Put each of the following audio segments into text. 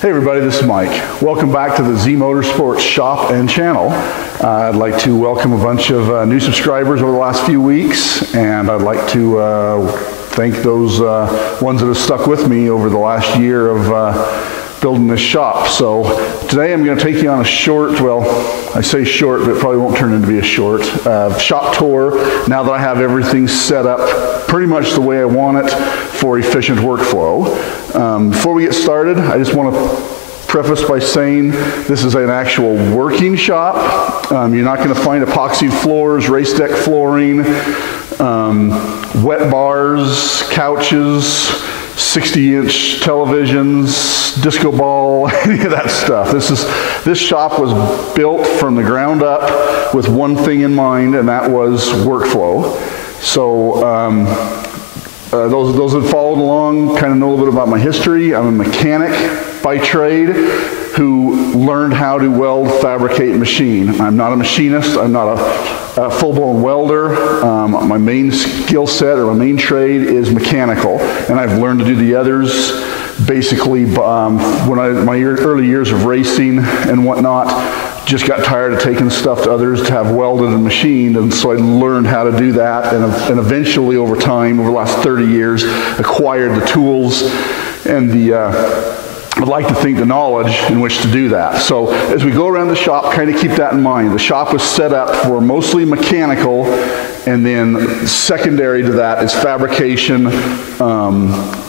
Hey everybody, this is Mike. Welcome back to the ZMotorSports shop and channel. I'd like to welcome a bunch of new subscribers over the last few weeks, and I'd like to thank those ones that have stuck with me over the last year of building this shop. So today I'm going to take you on a short, well, I say short, but it probably won't turn into be a short, shop tour now that I have everything set up pretty much the way I want it for efficient workflow. Before we get started, I just want to preface by saying this is an actual working shop. You're not going to find epoxy floors, race deck flooring, wet bars, couches, 60-inch televisions, disco ball, any of that stuff. This shop was built from the ground up with one thing in mind, and that was workflow. So those that followed along kind of know a little bit about my history. I'm a mechanic by trade who learned how to weld, fabricate, and machine. I'm not a machinist. I'm not a full-blown welder. My main skill set or my main trade is mechanical, and I've learned to do the others basically when my early years of racing and whatnot. Just got tired of taking stuff to others to have welded and machined, and so I learned how to do that, and eventually over time, over the last 30 years, acquired the tools and I'd like to think the knowledge in which to do that. So as we go around the shop, kind of keep that in mind. The shop was set up for mostly mechanical, and then secondary to that is fabrication,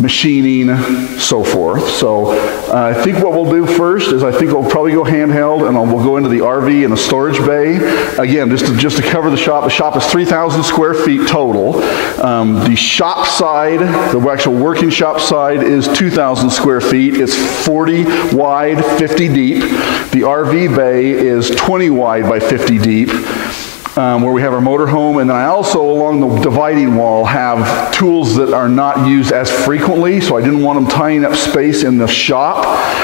machining, so forth. So I think what we'll do first is I think we'll probably go handheld, and we'll go into the RV and the storage bay. Again, just to cover the shop is 3,000 square feet total. The shop side, the actual working shop side, is 2,000 square feet. It's 40 wide, 50 deep. The RV bay is 20 wide by 50 deep. Where we have our motorhome, and then I also, along the dividing wall, have tools that are not used as frequently, so I didn't want them tying up space in the shop,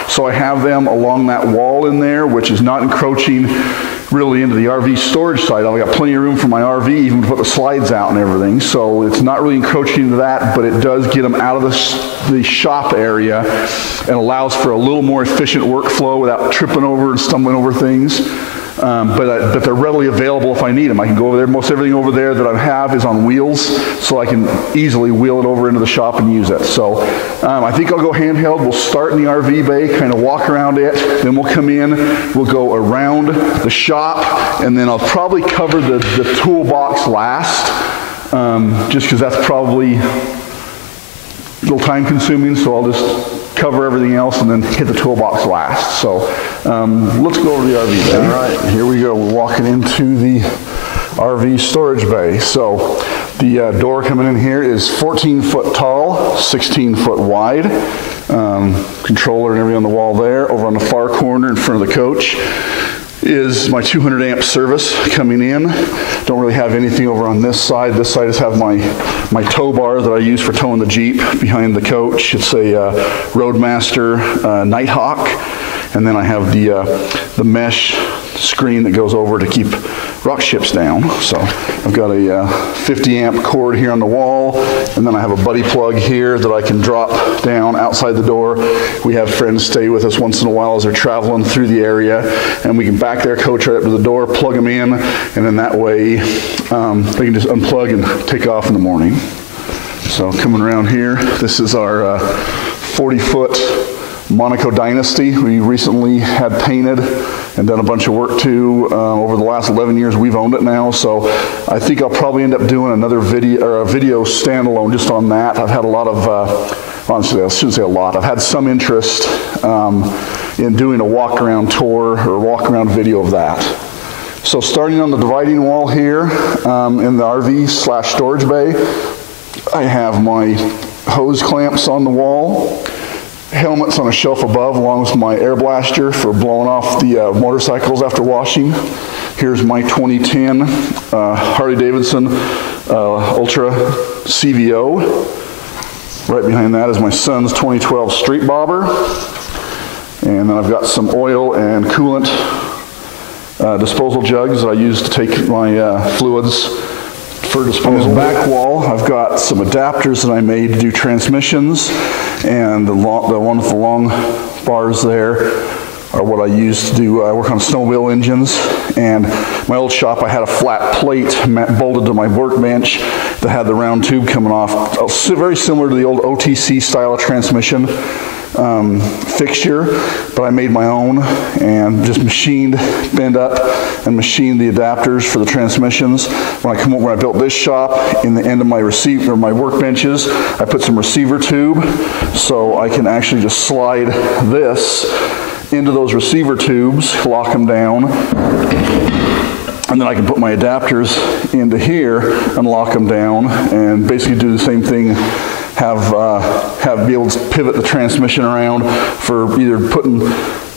so I have them along that wall in there, which is not encroaching really into the RV storage side. I've got plenty of room for my RV, even to put the slides out and everything, so it's not really encroaching into that, but it does get them out of the shop area and allows for a little more efficient workflow without tripping over and stumbling over things. But they're readily available if I need them. I can go over there. Most everything over there that I have is on wheels, so I can easily wheel it over into the shop and use it. So I think I'll go handheld. We'll start in the RV bay, kind of walk around it, then we'll come in, we'll go around the shop, and then I'll probably cover the toolbox last, just because that's probably a little time consuming, so I'll just cover everything else and then hit the toolbox last. So let's go over the RV bay. All right, here we go. We're walking into the RV storage bay. So the door coming in here is 14 foot tall, 16 foot wide. Controller and everything on the wall there. Over on the far corner in front of the coach is my 200 amp service coming in. Don't really have anything over on this side. This side just have my tow bar that I use for towing the Jeep behind the coach. It's a Roadmaster Nighthawk, and then I have the mesh screen that goes over to keep rock chips down. So I've got a 50 amp cord here on the wall, and then I have a buddy plug here that I can drop down outside the door. We have friends stay with us once in a while as they're traveling through the area, and we can back their coach right up to the door, plug them in, and then that way they can just unplug and take off in the morning. So coming around here, this is our 40-foot Monaco Dynasty. We recently had painted and done a bunch of work to. Over the last 11 years we've owned it now, so I think I'll probably end up doing another video, or a video standalone just on that. I've had a lot of, honestly I shouldn't say a lot, I've had some interest in doing a walk around tour or walk around video of that. So starting on the dividing wall here in the RV / storage bay, I have my hose clamps on the wall, helmets on a shelf above, along with my air blaster for blowing off the motorcycles after washing. Here's my 2010 Harley Davidson Ultra CVO. Right behind that is my son's 2012 Street Bobber. And then I've got some oil and coolant disposal jugs that I use to take my fluids for disposal. On this back wall, I've got some adapters that I made to do transmissions, and the one with the long bars there are what I use to do, I work on snowmobile engines. And my old shop, I had a flat plate bolted to my workbench that had the round tube coming off, very similar to the old OTC style of transmission fixture, but I made my own and just bent up and machined the adapters for the transmissions. When I built this shop, in the end of my my workbenches, I put some receiver tube, so I can actually just slide this into those receiver tubes, lock them down, and then I can put my adapters into here and lock them down, and basically do the same thing. Be able to pivot the transmission around for either putting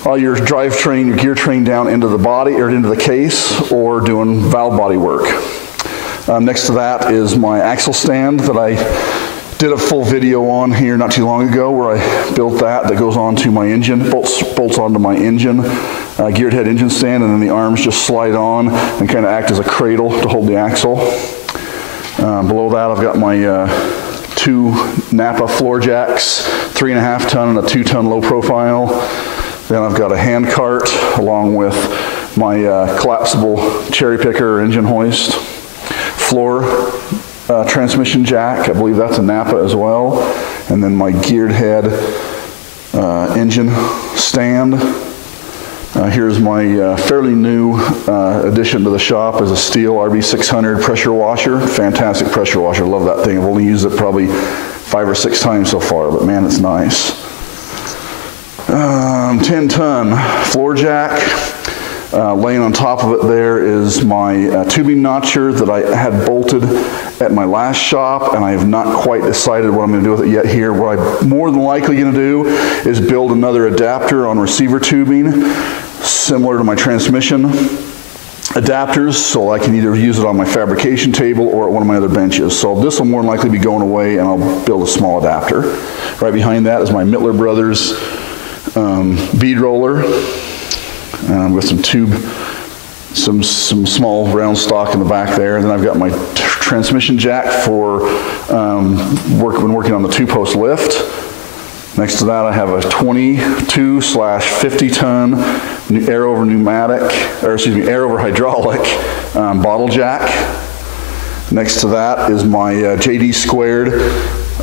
all your drivetrain, your gear train down into the body or into the case, or doing valve body work. Next to that is my axle stand that I did a full video on here not too long ago, where I built that goes onto my engine, bolts onto my engine, geared head engine stand, and then the arms just slide on and kind of act as a cradle to hold the axle. Below that I've got my 2 Napa floor jacks, 3.5 ton and a 2 ton low profile. Then I've got a hand cart along with my collapsible cherry picker engine hoist, floor transmission jack, I believe that's a Napa as well, and then my geared head engine stand. Here's my fairly new addition to the shop, is a steel RB600 pressure washer. Fantastic pressure washer, love that thing. I've only used it probably 5 or 6 times so far, but man, it's nice. 10 ton floor jack. Laying on top of it there is my tubing notcher that I had bolted at my last shop, and I have not quite decided what I'm going to do with it yet here. What I'm more than likely going to do is build another adapter on receiver tubing, similar to my transmission adapters, so I can either use it on my fabrication table or at one of my other benches. So this will more than likely be going away, and I'll build a small adapter. Right behind that is my Mittler Brothers bead roller. With some tube, some small round stock in the back there. And then I've got my transmission jack for working on the 2-post lift. Next to that I have a 22/50 ton air over hydraulic bottle jack. Next to that is my JD squared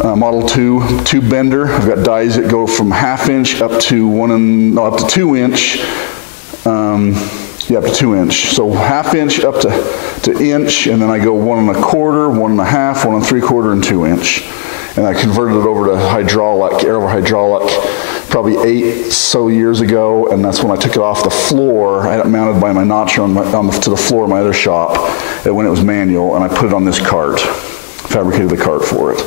Model 2 tube bender. I've got dies that go from 1/2 inch up to 2 inch. Up to 2 inch. So 1/2 inch up to inch, and then I go 1 1/4, 1 1/2, 1 3/4, and 2 inch. And I converted it over to hydraulic, air over hydraulic, probably 8 so years ago, and that's when I took it off the floor. I had it mounted by my notcher to the floor of my other shop when it was manual, and I put it on this cart, fabricated the cart for it.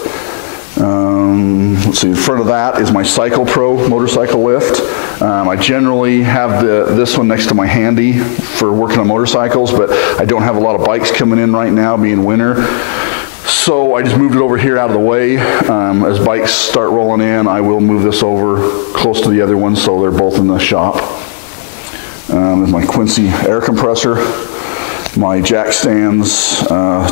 Let's see, in front of that is my Cycle Pro motorcycle lift. I generally have this one next to my handy for working on motorcycles, but I don't have a lot of bikes coming in right now, being winter. So I just moved it over here out of the way. As bikes start rolling in, I will move this over close to the other one, so they're both in the shop. There's my Quincy air compressor. My jack stands,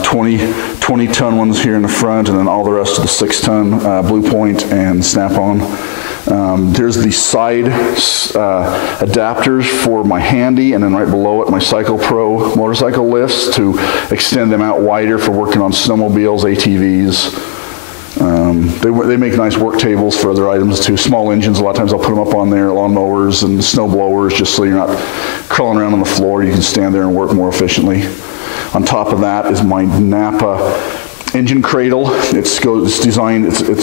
20 ton ones here in the front, and then all the rest of the 6 ton Blue Point and Snap-on. There's the side adapters for my handy, and then right below it my Cycle Pro motorcycle lifts to extend them out wider for working on snowmobiles, ATVs. They make nice work tables for other items too. Small engines, a lot of times I'll put them up on there, lawn mowers and snow blowers, just so you're not crawling around on the floor. You can stand there and work more efficiently. On top of that is my Napa engine cradle. It's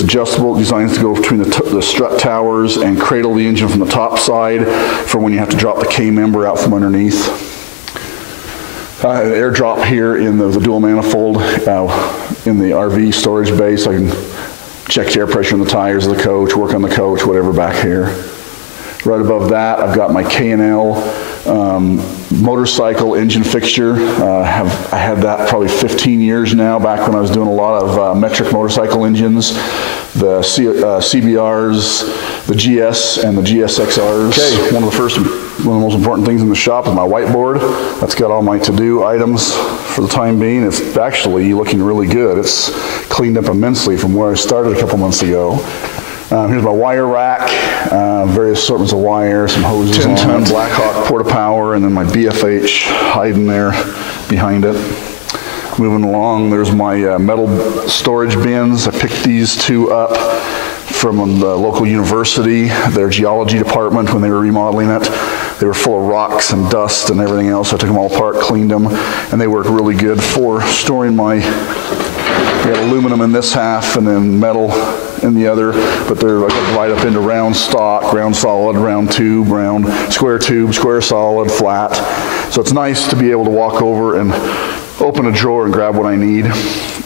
adjustable. It designs to go between the strut towers and cradle the engine from the top side for when you have to drop the K-member out from underneath. Airdrop here in the dual manifold in the RV storage bay, so I can check the air pressure in the tires of the coach, work on the coach, whatever back here. Right above that, I've got my K&L motorcycle engine fixture. I had that probably 15 years now, back when I was doing a lot of metric motorcycle engines. the CBRs, the GS, and the GSXRs. Okay, one of the most important things in the shop is my whiteboard. That's got all my to-do items for the time being. It's actually looking really good. It's cleaned up immensely from where I started a couple months ago. Here's my wire rack, various assortments of wire, some hoses, 10-ton Blackhawk Porta Power, and then my BFH hiding there behind it. Moving along, there's my metal storage bins. I picked these two up from the local university, their geology department, when they were remodeling it. They were full of rocks and dust and everything else. I took them all apart, cleaned them, and they work really good for storing my, we got aluminum in this half and then metal in the other, but they're like divided up into round stock, round solid, round tube, square solid, flat. So it's nice to be able to walk over and open a drawer and grab what I need.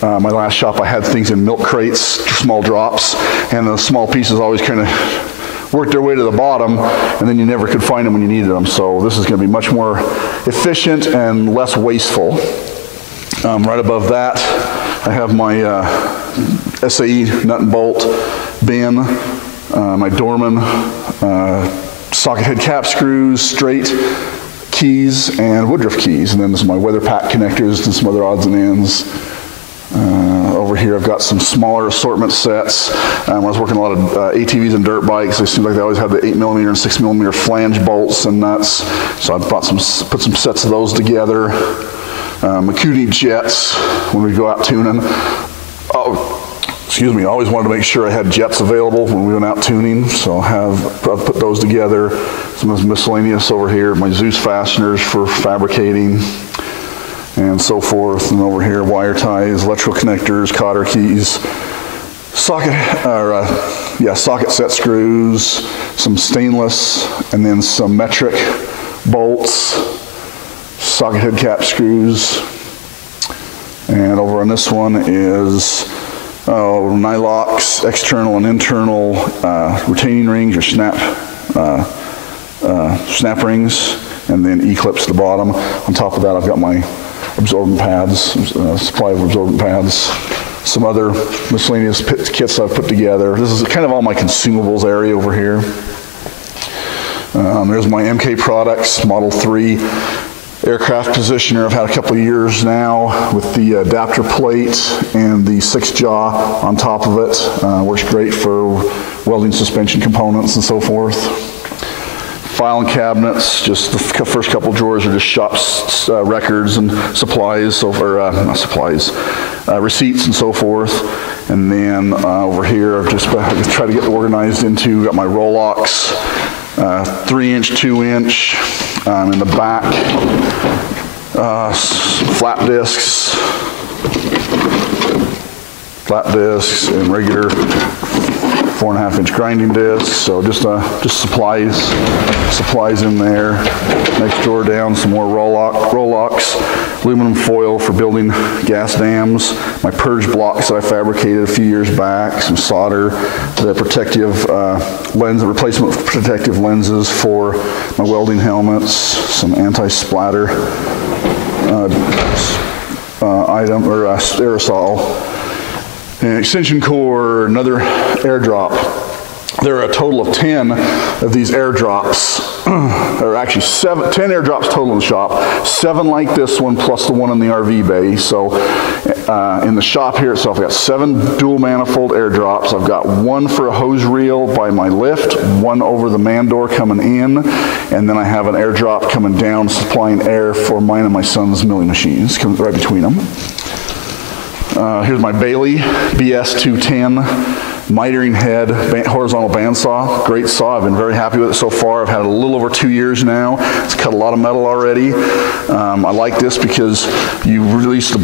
My last shop, I had things in milk crates, small drops, and the small pieces always kind of worked their way to the bottom, and then you never could find them when you needed them. So this is going to be much more efficient and less wasteful. Right above that, I have my SAE nut and bolt bin, my Dorman socket head cap screws, straight keys, and Woodruff keys. And then this is my weather pack connectors and some other odds and ends. Over here I've got some smaller assortment sets. I was working a lot of ATVs and dirt bikes. It seems like they always have the 8mm and 6mm flange bolts and nuts. So I put some sets of those together. Makuni jets when we go out tuning. I always wanted to make sure I had jets available when we went out tuning, so I've put those together. Some of this miscellaneous over here, my Zeus fasteners for fabricating and so forth. And over here, wire ties, electrical connectors, cotter keys, socket set screws, some stainless, and then some metric bolts, socket head cap screws. And over on this one is nylocks, external and internal retaining rings or snap rings, and then E-clips at the bottom. On top of that, I've got my absorbent pads, supply of absorbent pads, some other miscellaneous kits I've put together. This is kind of all my consumables area over here. There's my MK Products Model 3 aircraft positioner. I've had a couple of years now with the adapter plate and the 6-jaw on top of it. Works great for welding suspension components and so forth. Filing cabinets, just the first couple drawers are just shop records and supplies, receipts and so forth. And then over here I've just tried to get organized into, got my Rolox 3-inch, 2-inch, in the back, flat discs and regular 4.5-inch grinding discs. So just supplies in there. Next drawer down, some more Rolox, aluminum foil for building gas dams, my purge blocks that I fabricated a few years back, some solder, the protective replacement protective lenses for my welding helmets, some anti-splatter aerosol. An extension cord, another airdrop. There are a total of 10 of these airdrops. There are actually 10 airdrops total in the shop. 7 like this one plus the one in the RV bay. So in the shop here itself, I've got 7 dual manifold airdrops. I've got 1 for a hose reel by my lift, 1 over the man door coming in, and then I have an airdrop coming down supplying air for mine and my son's milling machines, coming right between them. Here's my Bailey BS 210 mitering head horizontal bandsaw. Great saw. I've been very happy with it so far. I've had it a little over 2 years now. It's cut a lot of metal already. I like this because you release the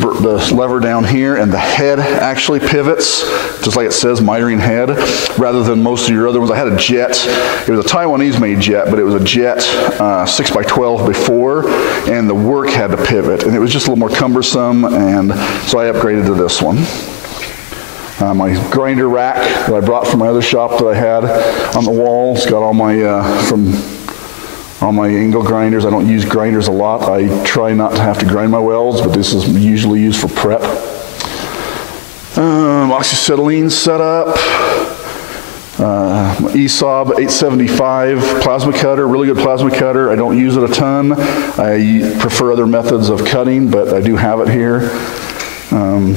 lever down here and the head actually pivots, just like it says, mitering head, rather than most of your other ones. I had a Jet. It was a Taiwanese made Jet, but it was a Jet 6x12 before, and the work had to pivot, and it was just a little more cumbersome, and so I upgraded to this one. My grinder rack that I brought from my other shop that I had on the wall. It's got all my angle grinders. I don't use grinders a lot. I try not to have to grind my welds, but this is usually used for prep. Oxyacetylene setup. ESAB 875 plasma cutter, really good plasma cutter. I don't use it a ton. I prefer other methods of cutting, but I do have it here. A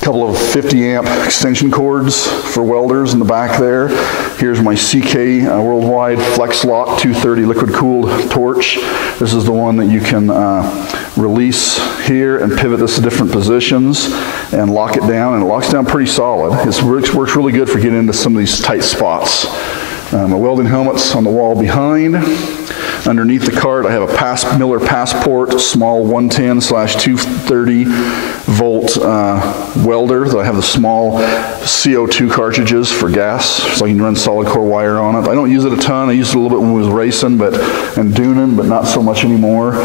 couple of 50 amp extension cords for welders in the back there. Here's my CK Worldwide Flex Lock 230 liquid cooled torch. This is the one that you can release here and pivot this to different positions and lock it down, and it locks down pretty solid. It works really good for getting into some of these tight spots. My welding helmet's on the wall behind. Underneath the cart I have a Miller Passport small 110/230 volt welder. So I have the small CO2 cartridges for gas, so I can run solid core wire on it. I don't use it a ton. I used it a little bit when we was racing and dooning, but not so much anymore.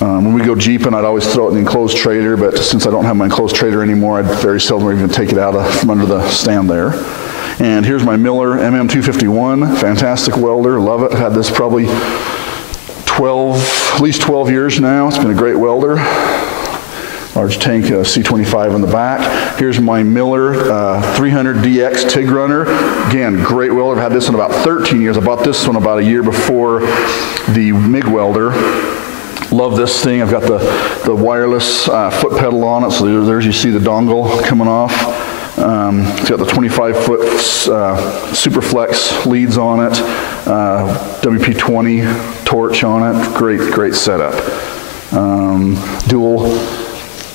When we go jeeping, I'd always throw it in the enclosed trailer, but since I don't have my enclosed trailer anymore, I'd very seldom even take it out from under the stand there. And here's my Miller MM251, fantastic welder, love it. Had this probably at least 12 years now. It's been a great welder. Large tank C25 in the back. Here's my Miller 300 DX Tig Runner. Again, great welder. I've had this in about 13 years. I bought this one about a year before the MIG welder. Love this thing. I've got the wireless foot pedal on it, so there's you see the dongle coming off. It's got the 25-foot Superflex leads on it, WP20 torch on it. Great setup.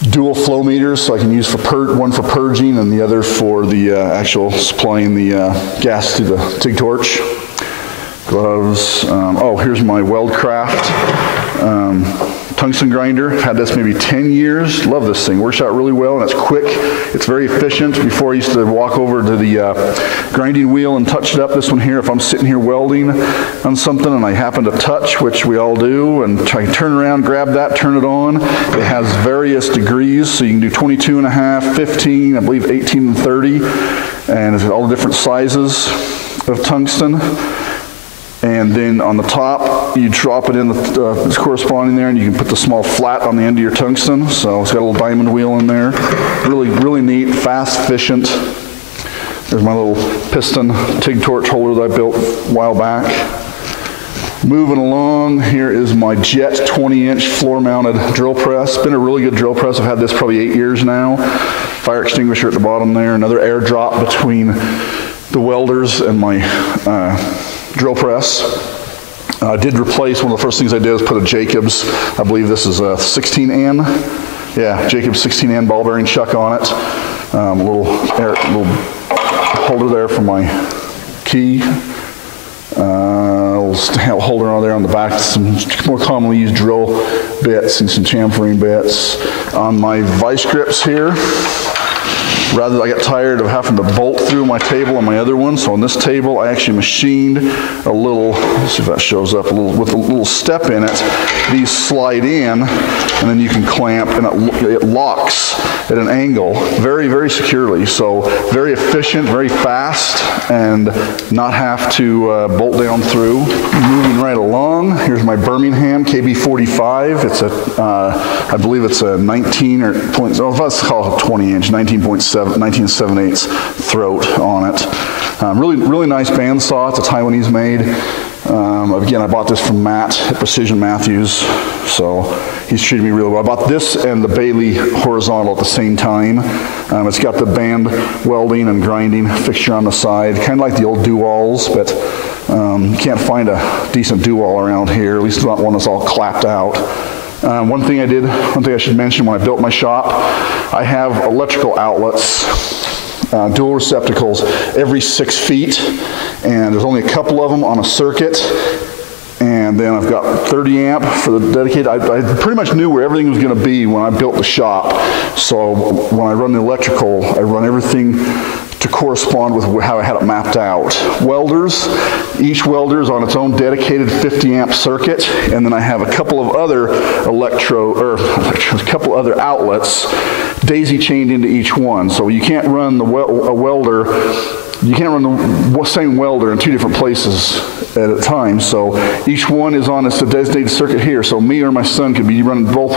Dual flow meters, so I can use one for purging and the other for the actual supplying the gas to the TIG torch. Gloves. Oh, here's my Weldcraft tungsten grinder. I've had this maybe 10 years. Love this thing. Works out really well, and it's quick. It's very efficient. Before I used to walk over to the grinding wheel and touch it up. This one here, if I'm sitting here welding on something and I happen to touch, which we all do, and try to turn around, grab that, turn it on. It has various degrees, so you can do 22.5, 15, I believe 18 and 30, and it's all the different sizes of tungsten. And then on the top, you drop it in it's corresponding there, and you can put the small flat on the end of your tungsten. So it's got a little diamond wheel in there. Really neat, fast, efficient. There's my little piston TIG torch holder that I built a while back. Moving along, here is my Jet 20-inch floor-mounted drill press. Been a really good drill press. I've had this probably 8 years now. Fire extinguisher at the bottom there. Another air drop between the welders and my drill press. I did replace, one of the first things I did was put a Jacobs, I believe this is a 16N. Yeah, Jacobs 16N ball bearing chuck on it. A little holder there for my key. Little holder on there on the back, some more commonly used drill bits and some chamfering bits. On my Vise Grips here, rather, I got tired of having to bolt through my table on my other one, so on this table I actually machined a little, let's see if that shows up, with a little step in it. These slide in, and then you can clamp, and it locks at an angle very securely, so very efficient, very fast, and not have to bolt down through. Moving right along, here's my Birmingham Kb 45. It's a, I believe it's a 19 or let's call it a 20-inch, 19.7/8 throat on it. Really nice bandsaw. It's a Taiwanese made. Again, I bought this from Matt at Precision Matthews, so he's treated me really well. I bought this and the Bailey horizontal at the same time. It's got the band welding and grinding fixture on the side, kind of like the old do-alls, but you can't find a decent do-all around here, at least not one that's all clapped out. One thing I should mention when I built my shop, I have electrical outlets, dual receptacles every 6 feet, and there's only a couple of them on a circuit. And then I've got 30 amp for the dedicated. I pretty much knew where everything was going to be when I built the shop. So when I run the electrical, I run everything to correspond with how I had it mapped out. Welders, each welder is on its own dedicated 50 amp circuit, and then I have a couple of other a couple other outlets daisy chained into each one. So you can't run you can't run the same welder in 2 different places at a time. So each one is on its designated circuit here. So me or my son could be running both